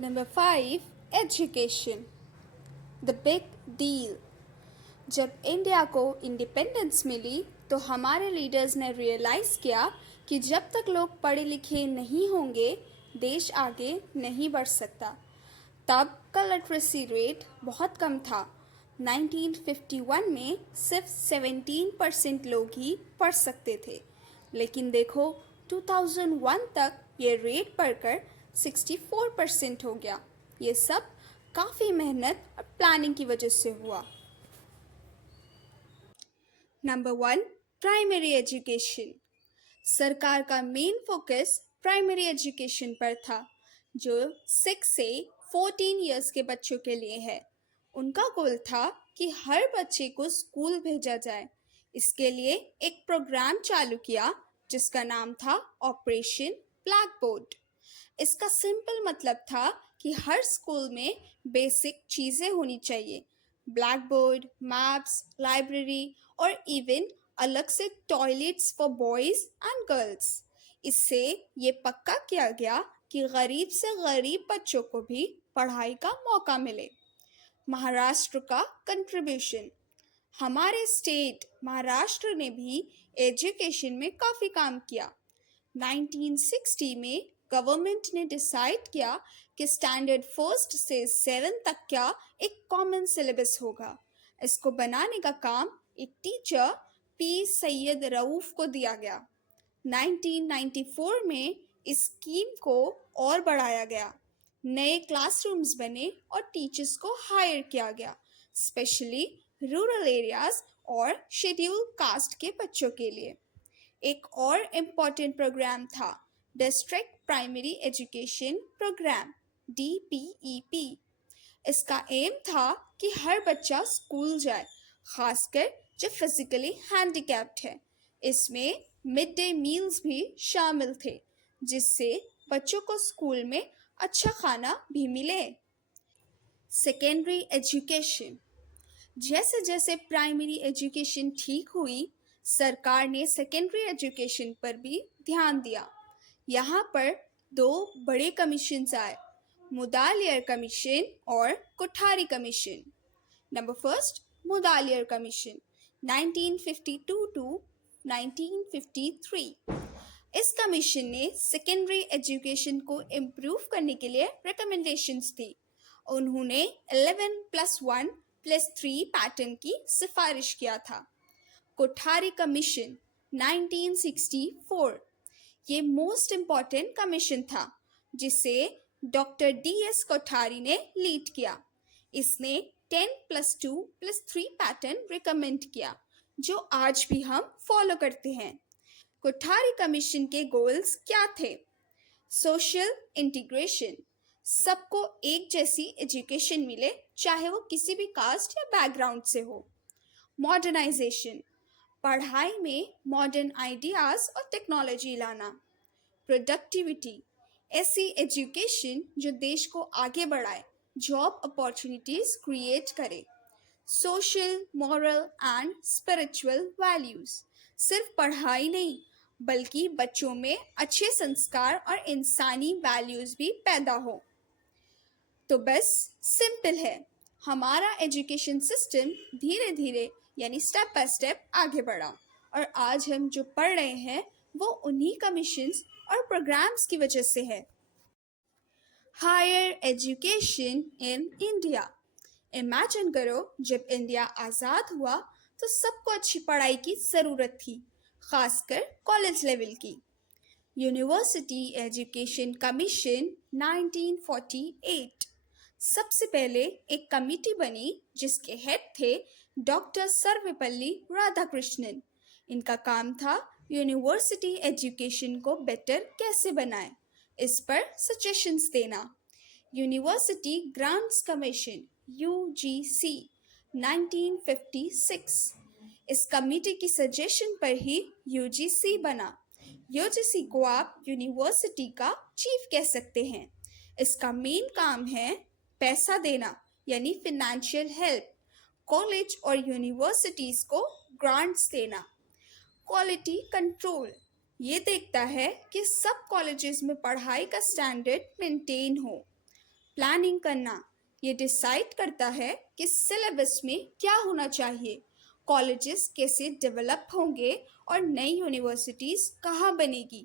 number 5, education. The big deal. जब India को independence मिली तो हमारे लीडर्स ने रियलाइज़ किया कि जब तक लोग पढ़े लिखे नहीं होंगे देश आगे नहीं बढ़ सकता। तब का लिटरेसी रेट बहुत कम था। 1951 में सिर्फ 17% लोग ही पढ़ सकते थे, लेकिन देखो 2001 तक ये रेट बढ़कर 64% हो गया। ये सब काफ़ी मेहनत और प्लानिंग की वजह से हुआ। Number 1, primary education. सरकार का मेन फोकस प्राइमरी एजुकेशन पर था, जो 6 से 14 इयर्स के बच्चों के लिए है। उनका गोल था कि हर बच्चे को स्कूल भेजा जाए। इसके लिए एक प्रोग्राम चालू किया जिसका नाम था ऑपरेशन ब्लैक बोर्ड। इसका सिंपल मतलब था कि हर स्कूल में बेसिक चीज़ें होनी चाहिए, ब्लैक बोर्ड, मैप्स, लाइब्रेरी और इवन अलग से toilets for boys and girls. इससे ये पक्का किया गया कि गरीब से गरीब बच्चों को भी पढ़ाई का मौका मिले। महाराष्ट्र का कंट्रीब्यूशन। हमारे स्टेट महाराष्ट्र ने भी एजुकेशन में काफ़ी काम किया। 1960 में गवर्नमेंट ने डिसाइड किया कि स्टैंडर्ड फर्स्ट से 7 तक का एक कॉमन सिलेबस होगा। इसको बनाने का काम एक टीचर पी सैयद रऊफ को दिया गया। 1994 में इस स्कीम को और बढ़ाया गया। नए क्लासरूम्स बने और टीचर्स को हायर किया गया, स्पेशली रूरल एरियाज और शेड्यूल कास्ट के बच्चों के लिए। एक और इम्पॉर्टेंट प्रोग्राम था district primary education program, DPEP। इसका एम था कि हर बच्चा स्कूल जाए, खासकर जो फिजिकली हैंडीकैप्ड है। इसमें मिड डे मील्स भी शामिल थे, जिससे बच्चों को स्कूल में अच्छा खाना भी मिले। Secondary education. जैसे जैसे प्राइमरी एजुकेशन ठीक हुई, सरकार ने सेकेंडरी एजुकेशन पर भी ध्यान दिया। यहाँ पर 2 बड़े कमीशंस आए, मुदालियर कमीशन और Kothari commission. Number 1, Mudaliar commission 1952 to 1953। इस कमीशन ने सेकेंडरी एजुकेशन को इम्प्रूव करने के लिए रिकमेंडेशंस दी। उन्होंने 11+1+3 पैटर्न की सिफारिश किया था। कोठारी कमीशन 1964। ये मोस्ट इम्पॉर्टेंट कमीशन था, जिसे डॉक्टर DS कोठारी ने लीड किया। इसने 10+2+3 पैटर्न रिकमेंड किया, जो आज भी हम फॉलो करते हैं। कोठारी कमीशन के गोल्स क्या थे? सोशल इंटीग्रेशन, सबको एक जैसी एजुकेशन मिले, चाहे वो किसी भी कास्ट या बैकग्राउंड से हो। मॉडर्नाइजेशन, पढ़ाई में मॉडर्न आइडियाज़ और टेक्नोलॉजी लाना। प्रोडक्टिविटी, ऐसी एजुकेशन जो देश को आगे बढ़ाए, जॉब अपॉर्चुनिटीज़ क्रिएट करे। Social, moral and spiritual values, सिर्फ पढ़ाई नहीं बल्कि बच्चों में अच्छे संस्कार और इंसानी वैल्यूज़ भी पैदा हो। तो बस सिंपल है, हमारा एजुकेशन सिस्टम धीरे धीरे यानी स्टेप बाय स्टेप आगे बढ़ा, और आज हम जो पढ़ रहे हैं वो उन्हीं कमीशंस और प्रोग्राम्स की वजह से है। Higher education in India. Imagine करो, जब इंडिया आज़ाद हुआ तो सबको अच्छी पढ़ाई की ज़रूरत थी, खासकर कॉलेज लेवल की। University education commission 1948। सबसे पहले एक कमेटी बनी जिसके हेड थे डॉक्टर सर्वपल्ली राधाकृष्णन। इनका काम था यूनिवर्सिटी एजुकेशन को बेटर कैसे बनाए, इस पर सजेशंस देना। University grants commission UGC 1956। इस कमेटी की सजेशन पर ही UGC बना। UGC को आप यूनिवर्सिटी का चीफ कह सकते हैं। इसका मेन काम है पैसा देना, यानी फिनेंशियल हेल्प, कॉलेज और यूनिवर्सिटीज़ को ग्रांट्स देना। क्वालिटी कंट्रोल, ये देखता है कि सब कॉलेजेस में पढ़ाई का स्टैंडर्ड मेंटेन हो। प्लानिंग करना, ये डिसाइड करता है कि सिलेबस में क्या होना चाहिए, कॉलेजेस कैसे डेवलप होंगे और नई यूनिवर्सिटीज कहाँ बनेगी।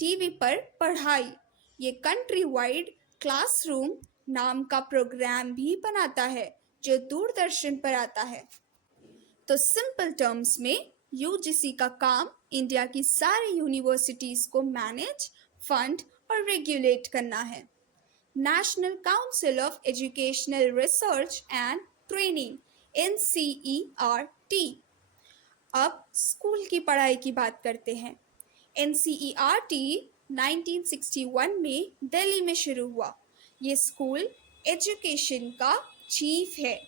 टीवी पर पढ़ाई, ये कंट्री वाइड क्लासरूम नाम का प्रोग्राम भी बनाता है जो दूरदर्शन पर आता है। तो सिंपल टर्म्स में यूजीसी का काम इंडिया की सारी यूनिवर्सिटीज को मैनेज, फंड और रेगुलेट करना है। National council of educational research and training NCERT। अब स्कूल की पढ़ाई की बात करते हैं। NCERT 1961 में दिल्ली में शुरू हुआ। ये स्कूल एजुकेशन का चीफ है।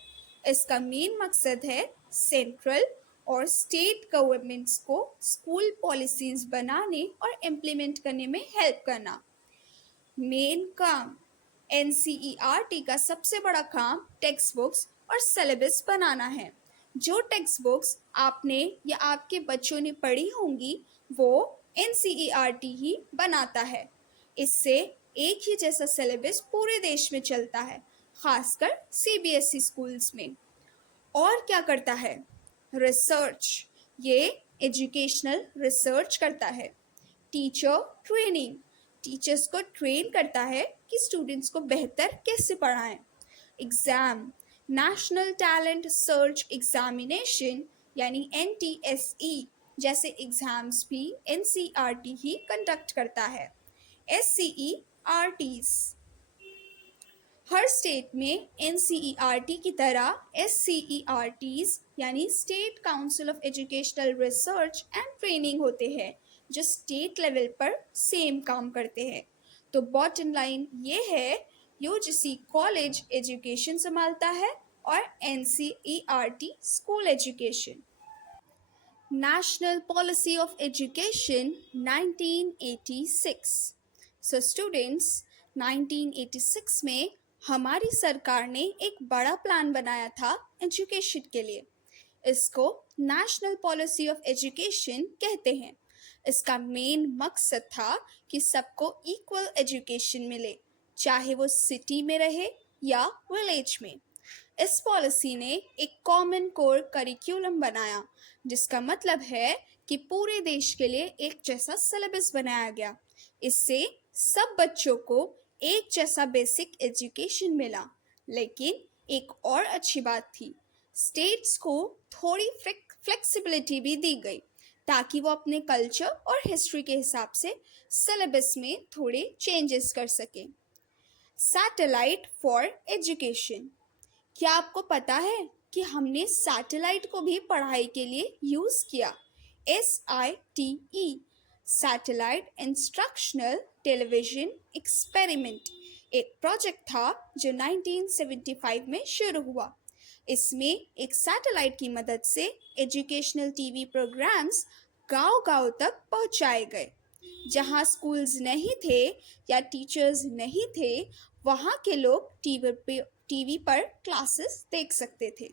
इसका मेन मकसद है सेंट्रल और स्टेट गवर्नमेंट्स को स्कूल पॉलिसीज बनाने और इम्प्लीमेंट करने में हेल्प करना। मेन काम, NCERT का सबसे बड़ा काम टेक्स्ट बुक्स और सिलेबस बनाना है। जो टेक्स्ट बुक्स आपने या आपके बच्चों ने पढ़ी होंगी वो NCERT ही बनाता है। इससे एक ही जैसा सिलेबस पूरे देश में चलता है, खासकर CBSE स्कूल्स में। और क्या करता है? रिसर्च, ये एजुकेशनल रिसर्च करता है। टीचर ट्रेनिंग, टीचर्स को ट्रेन करता है कि स्टूडेंट्स को बेहतर कैसे पढ़ाएं। Exam, national talent search examination यानी NTSE जैसे एग्जाम्स भी NCERT ही कंडक्ट करता है। SCERTs, हर स्टेट में NCERT की तरह SCERTs यानी state council of educational research and training होते हैं जो स्टेट लेवल पर सेम काम करते हैं। तो बॉटम लाइन ये है, यूजीसी कॉलेज एजुकेशन संभालता है और NCERT school education. National policy of education 1986। So students, 1986 में हमारी सरकार ने एक बड़ा प्लान बनाया था एजुकेशन के लिए। इसको नेशनल पॉलिसी ऑफ एजुकेशन कहते हैं। इसका मेन मकसद था कि सबको इक्वल एजुकेशन मिले, चाहे वो सिटी में रहे या विलेज में। इस पॉलिसी ने एक कॉमन कोर करिकुलम बनाया, जिसका मतलब है कि पूरे देश के लिए एक जैसा सिलेबस बनाया गया। इससे सब बच्चों को एक जैसा बेसिक एजुकेशन मिला। लेकिन एक और अच्छी बात थी, स्टेट्स को थोड़ी फ्लेक्सिबिलिटी भी दी गई ताकि वो अपने कल्चर और हिस्ट्री के हिसाब से सिलेबस में थोड़े चेंजेस कर सकें। सैटेलाइट फॉर एजुकेशन, क्या आपको पता है कि हमने सैटेलाइट को भी पढ़ाई के लिए यूज किया? SITE, satellite instructional television experiment, एक प्रोजेक्ट था जो 1975 में शुरू हुआ। इसमें एक सैटेलाइट की मदद से एजुकेशनल टीवी प्रोग्राम्स गांव-गांव तक पहुंचाए गए। जहां स्कूल्स नहीं थे या टीचर्स नहीं थे, वहां के लोग टीवी पर क्लासेस देख सकते थे।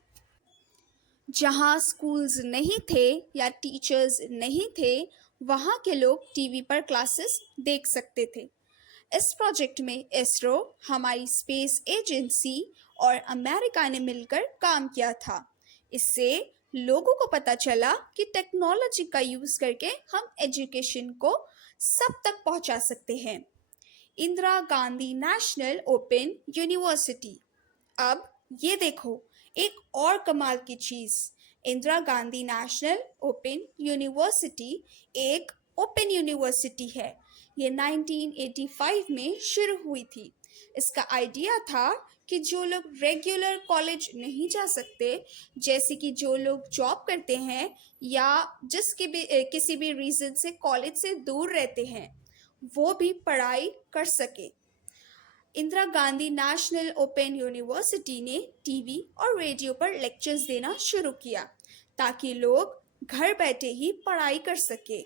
जहां स्कूल्स नहीं थे या टीचर्स नहीं थे, वहां के लोग टीवी पर क्लासेस देख सकते थे। इस प्रोजेक्ट में इसरो, हमारी स्पेस एजेंसी और अमेरिका ने मिलकर काम किया था। इससे लोगों को पता चला कि टेक्नोलॉजी का यूज करके हम एजुकेशन को सब तक पहुंचा सकते हैं। Indira Gandhi national open university. अब ये देखो, एक और कमाल की चीज, Indira Gandhi national open university एक ओपन यूनिवर्सिटी है। ये 1985 में शुरू हुई थी। इसका आइडिया था कि जो लोग रेगुलर कॉलेज नहीं जा सकते, जैसे कि जो लोग जॉब करते हैं या किसी भी रीजन से कॉलेज से दूर रहते हैं, वो भी पढ़ाई कर सके। Indira Gandhi national open university ने टीवी और रेडियो पर लेक्चर्स देना शुरू किया ताकि लोग घर बैठे ही पढ़ाई कर सके।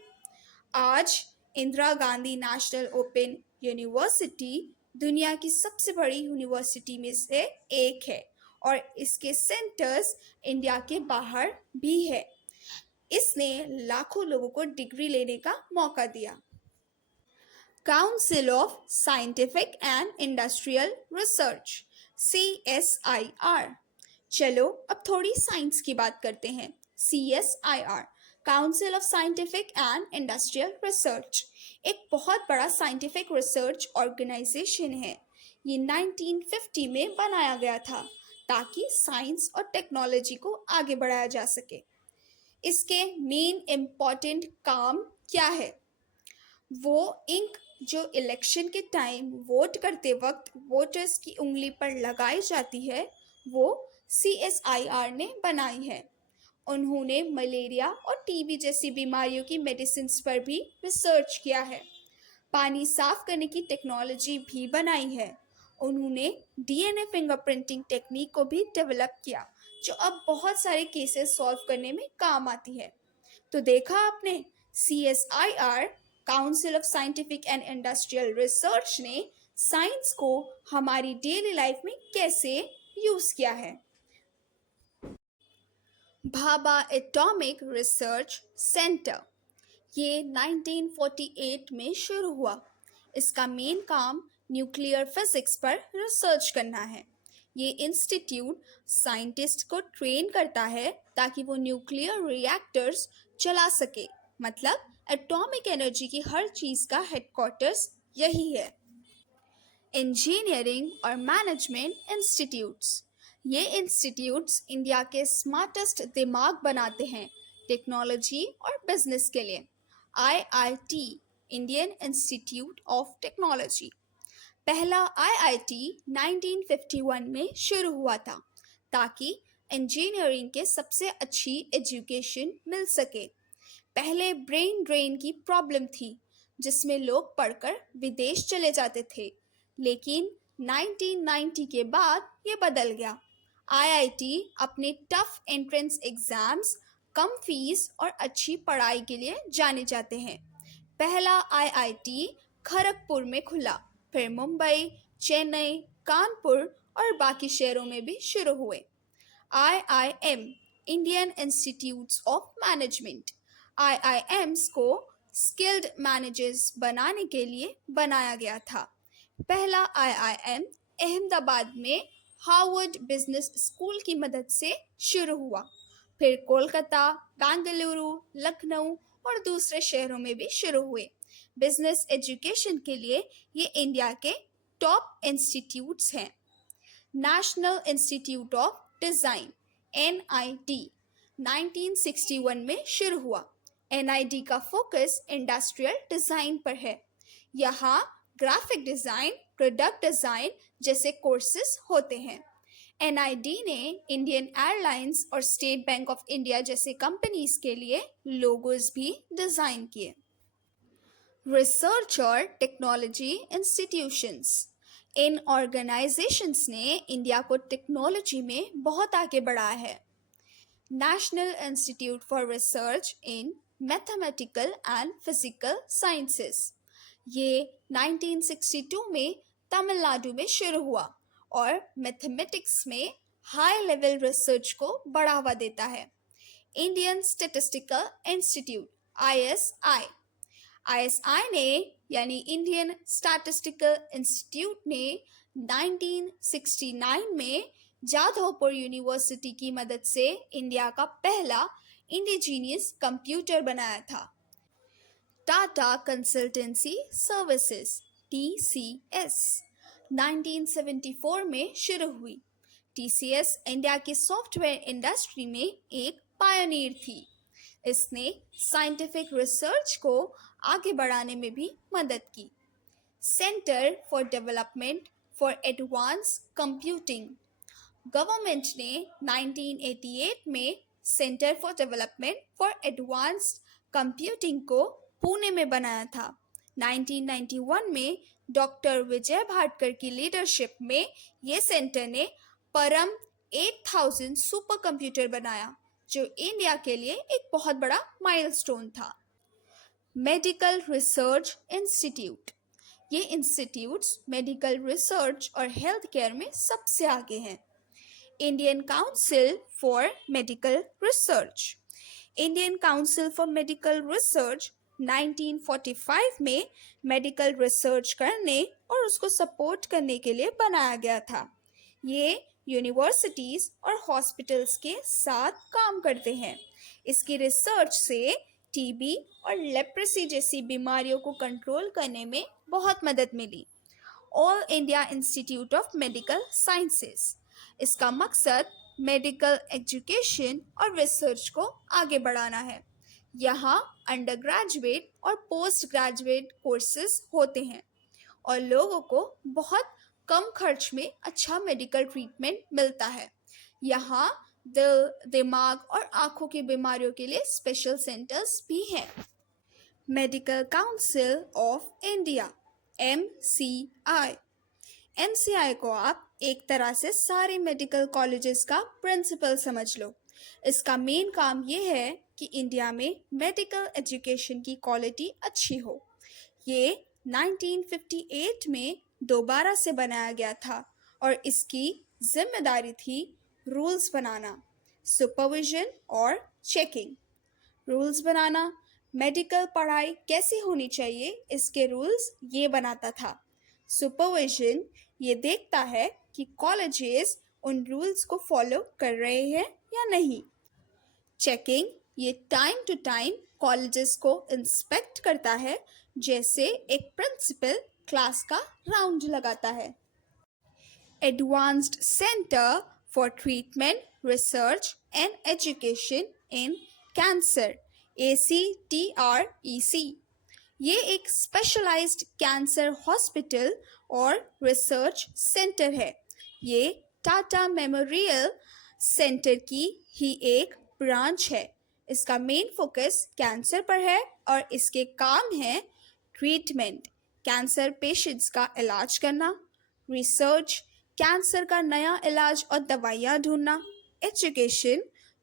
आज Indira Gandhi national open university दुनिया की सबसे बड़ी यूनिवर्सिटी में से एक है और इसके सेंटर्स इंडिया के बाहर भी है। इसने लाखों लोगों को डिग्री लेने का मौका दिया। Council of scientific and industrial research, CSIR। चलो अब थोड़ी साइंस की बात करते हैं। CSIR, council of scientific and industrial research, एक बहुत बड़ा साइंटिफिक रिसर्च ऑर्गेनाइजेशन है। ये 1950 में बनाया गया था ताकि साइंस और टेक्नोलॉजी को आगे बढ़ाया जा सके। इसके मेन इम्पॉर्टेंट काम क्या है? वो इंक जो इलेक्शन के टाइम वोट करते वक्त वोटर्स की उंगली पर लगाई जाती है, वो CSIR ने बनाई है। उन्होंने मलेरिया और टीबी जैसी बीमारियों की मेडिसिन पर भी रिसर्च किया है। पानी साफ करने की टेक्नोलॉजी भी बनाई है। उन्होंने DNA फिंगरप्रिंटिंग टेक्निक को भी डेवलप किया, जो अब बहुत सारे केसेस सॉल्व करने में काम आती है। तो देखा आपने, CSIR, council of scientific and industrial research ने साइंस को हमारी डेली लाइफ में कैसे यूज किया है। भाभा एटॉमिक रिसर्च सेंटर, ये 1948 में शुरू हुआ। इसका मेन काम न्यूक्लियर फिजिक्स पर रिसर्च करना है। ये इंस्टीट्यूट साइंटिस्ट को ट्रेन करता है ताकि वो न्यूक्लियर रिएक्टर्स चला सके, मतलब एटॉमिक एनर्जी की हर चीज़ का हेडक्वार्टर्स यही है। इंजीनियरिंग और मैनेजमेंट इंस्टीट्यूट्स, ये इंस्टीट्यूट्स इंडिया के स्मार्टेस्ट दिमाग बनाते हैं टेक्नोलॉजी और बिजनेस के लिए। IIT, Indian institute of technology, पहला IIT 1951 में शुरू हुआ था ताकि इंजीनियरिंग के सबसे अच्छी एजुकेशन मिल सके। पहले ब्रेन ड्रेन की प्रॉब्लम थी, जिसमें लोग पढ़कर विदेश चले जाते थे, लेकिन 1990 के बाद ये बदल गया। IIT अपने टफ एंट्रेंस एग्जाम्स, कम फीस और अच्छी पढ़ाई के लिए जाने जाते हैं। पहला IIT खड़गपुर में खुला, फिर मुंबई, चेन्नई, कानपुर और बाकी शहरों में भी शुरू हुए। IIM, Indian institutes of management, IIMs को स्किल्ड मैनेजर्स बनाने के लिए बनाया गया था। पहला IIM अहमदाबाद में हार्वर्ड बिजनेस स्कूल की मदद से शुरू हुआ, फिर कोलकाता, बेंगलुरु, लखनऊ और दूसरे शहरों में भी शुरू हुए। बिजनेस एजुकेशन के लिए ये इंडिया के टॉप इंस्टीट्यूट्स हैं। National institute of design, NID, 1961 में शुरू हुआ। NID का फोकस इंडस्ट्रियल डिज़ाइन पर है। यहाँ ग्राफिक डिज़ाइन, प्रोडक्ट डिज़ाइन जैसे कोर्सेज होते हैं। NID ने इंडियन एयरलाइंस और स्टेट बैंक ऑफ इंडिया जैसे कंपनीज के लिए लोगोज भी डिज़ाइन किए। रिसर्च और टेक्नोलॉजी इंस्टीट्यूशंस, इन ऑर्गेनाइजेशंस ने इंडिया को टेक्नोलॉजी में बहुत आगे बढ़ाया है। National institute for research in mathematical and physical sciences, ये 1962 में तमिलनाडु में शुरू हुआ और मैथमेटिक्स में हाई लेवल रिसर्च को बढ़ावा देता है। इंडियन स्टैटिस्टिकल इंस्टीट्यूट, ISI ने यानी इंडियन स्टैटिस्टिकल इंस्टीट्यूट ने 1969 में जादवपुर यूनिवर्सिटी की मदद से इंडिया का पहला इंडिजीनियस कंप्यूटर बनाया था। टाटा कंसल्टेंसी सर्विसेज, TCS, 1974 में शुरू हुई। TCS इंडिया की सॉफ्टवेयर इंडस्ट्री में एक पायनियर थी। इसने साइंटिफिक रिसर्च को आगे बढ़ाने में भी मदद की। Centre for development for advance computing, government ने 1988 में centre for development for advance computing को पुणे में बनाया था। 1991 में डॉक्टर विजय भाटकर की लीडरशिप में ये सेंटर ने परम 8000 सुपर कंप्यूटर बनाया, जो इंडिया के लिए एक बहुत बड़ा माइलस्टोन था। मेडिकल रिसर्च इंस्टीट्यूट, ये इंस्टीट्यूट्स मेडिकल रिसर्च और हेल्थ केयर में सबसे आगे हैं। Indian council for medical research, Indian council for medical research 1945 में मेडिकल रिसर्च करने और उसको सपोर्ट करने के लिए बनाया गया था। ये यूनिवर्सिटीज और हॉस्पिटल्स के साथ काम करते हैं। इसकी रिसर्च से टीबी और लेप्रेसी जैसी बीमारियों को कंट्रोल करने में बहुत मदद मिली। All India institute of medical sciences, इसका मकसद मेडिकल एजुकेशन और रिसर्च को आगे बढ़ाना है। यहाँ अंडर ग्रेजुएट और पोस्ट ग्रेजुएट कोर्सेज होते हैं और लोगों को बहुत कम खर्च में अच्छा मेडिकल ट्रीटमेंट मिलता है। यहाँ दिल, दिमाग और आंखों की बीमारियों के लिए स्पेशल सेंटर्स भी हैं। Medical council of India MCI, MCI को आप एक तरह से सारे मेडिकल कॉलेजेस का प्रिंसिपल समझ लो। इसका मेन काम ये है कि इंडिया में मेडिकल एजुकेशन की क्वालिटी अच्छी हो। ये 1958 में दोबारा से बनाया गया था और इसकी जिम्मेदारी थी रूल्स बनाना, सुपरविजन और चेकिंग। रूल्स बनाना, मेडिकल पढ़ाई कैसे होनी चाहिए इसके रूल्स ये बनाता था। सुपरविजन ये देखता है कि कॉलेजेस उन रूल्स को फॉलो कर रहे हैं या नहीं। चेकिंग ये टाइम टू टाइम कॉलेजेस को इंस्पेक्ट करता है, जैसे एक प्रिंसिपल क्लास का राउंड लगाता है। Advanced centre for treatment, research and education in cancer, ACTREC, ये एक स्पेशलाइज्ड कैंसर हॉस्पिटल और रिसर्च सेंटर है। ये टाटा मेमोरियल सेंटर की ही एक ब्रांच है। इसका मेन फोकस कैंसर पर है और इसके काम है ट्रीटमेंट, कैंसर पेशेंट्स का इलाज करना, रिसर्च, कैंसर का नया इलाज और दवाइयाँ ढूंढना, एजुकेशन,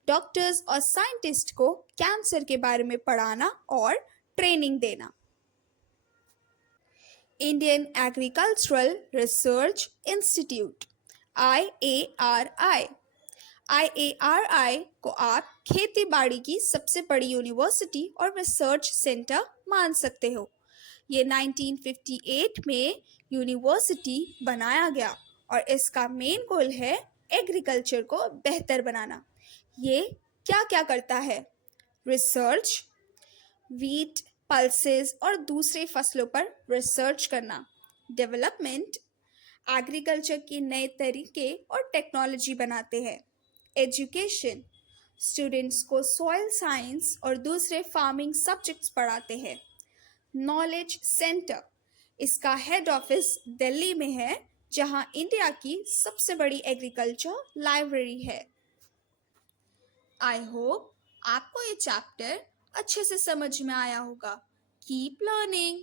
डॉक्टर्स और साइंटिस्ट को कैंसर के बारे में पढ़ाना और ट्रेनिंग देना। Indian agricultural research institute IARI को आप खेती बाड़ी की सबसे बड़ी यूनिवर्सिटी और रिसर्च सेंटर मान सकते हो। ये 1958 में यूनिवर्सिटी बनाया गया और इसका मेन गोल है एग्रीकल्चर को बेहतर बनाना। ये क्या क्या करता है? रिसर्च, वीट, पल्सेस और दूसरे फसलों पर रिसर्च करना। डेवलपमेंट, एग्रीकल्चर के नए तरीके और टेक्नोलॉजी बनाते हैं। एजुकेशन, स्टूडेंट्स को सॉइल साइंस और दूसरे फार्मिंग सब्जेक्ट्स पढ़ाते हैं। नॉलेज सेंटर, इसका हेड ऑफिस दिल्ली में है, जहां इंडिया की सबसे बड़ी एग्रीकल्चर लाइब्रेरी है। आई होप आपको ये चैप्टर अच्छे से समझ में आया होगा। Keep learning.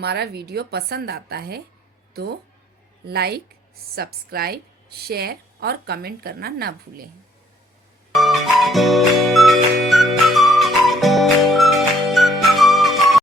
हमारा वीडियो पसंद आता है तो लाइक, सब्सक्राइब, शेयर और कमेंट करना ना भूलें।